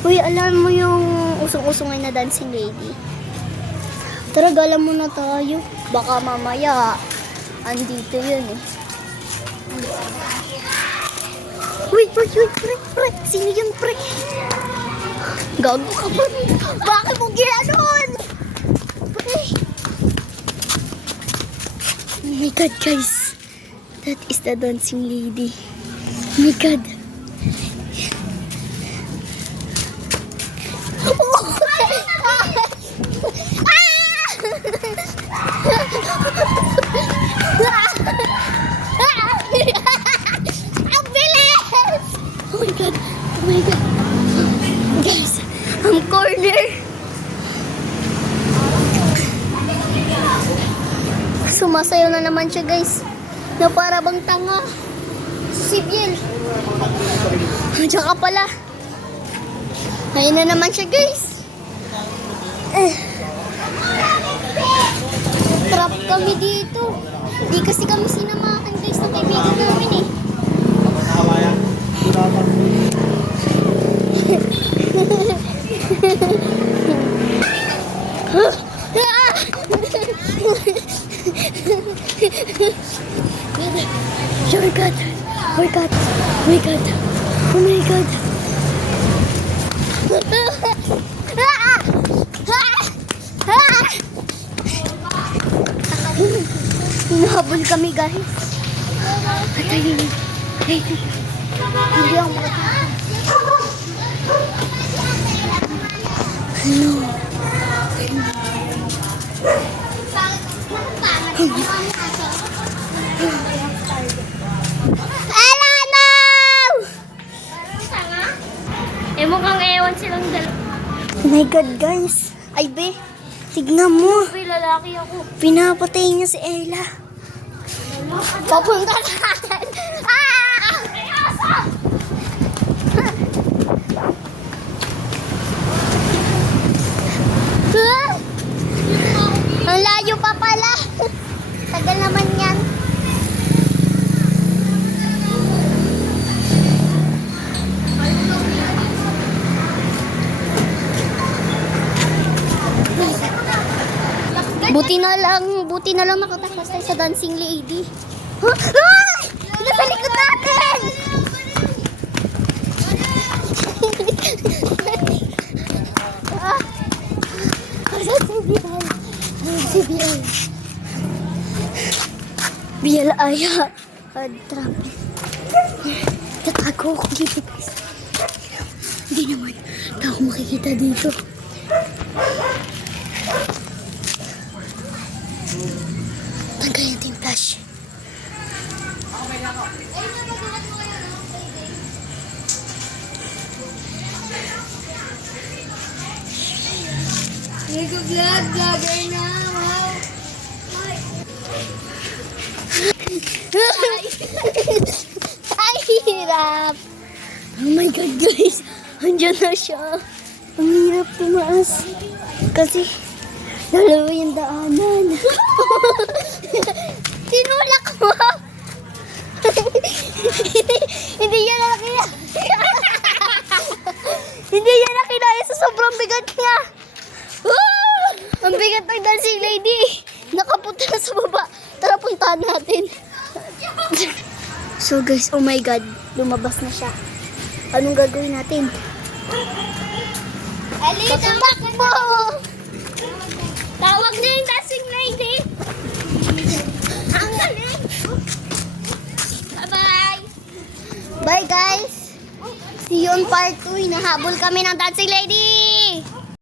Uy, alam mo yung usong-usong na dancing lady? Tara, gala muna tayo. Baka mamaya, andito yun eh. Uy, pre. Sino yun, pre? Gago ka pa. Bakit mo ginanon? Pre. Oh my God, guys. That is the dancing lady. Oh my God. Ang bilis! Oh my God. Guys, ang corner. Sumasayaw na naman siya, guys. Na para bang tanga. Si Biel. Diyan ka pala. Ayun na naman siya, guys. Trap kami dito. Di kasi kami sinamahan, guys, ng kaibigan namin eh. Oh my God. Oh my God. Oh my God. Oh my God. Hinahabol kami, guys. Hindi ako makatakas. Ano? Mukhang ewan silang dalawa. Oh my God, guys. Ay, be. Tignan mo. Be, lalaki ako. Pinapatay niya si Ella. Papunta natin. Ay, asa! Ang layo pa pala. Tagal naman yan. Buti na lang nakatakas tayo sa dancing lady. Huh? Ay! Nasa likod natin! Si Biel. Biel aya. Trap. Tatago ako dito, guys. Hindi naman. Hindi ako makikita dito. Tanggalin natin yung flash. Vlogger na. Ay, hirap. Oh my God, guys. Andiyan na siya. Ang hirap tumaas. Kasi, dalawa yung daanan. Tinulak mo. Hindi niya na kinaya. Hindi niya na kinaya sa sobrang bigat niya. Ang bigat ng dancing lady. Nakapunta na sa baba. Tara, puntahan natin. So guys, oh my God. Lumabas na siya. Anong gagawin natin? Tatakbo! Tawag na yung dancing lady. Ang galing. Bye-bye. Bye guys! See you on part 2. Hinahabol kami ng dancing lady!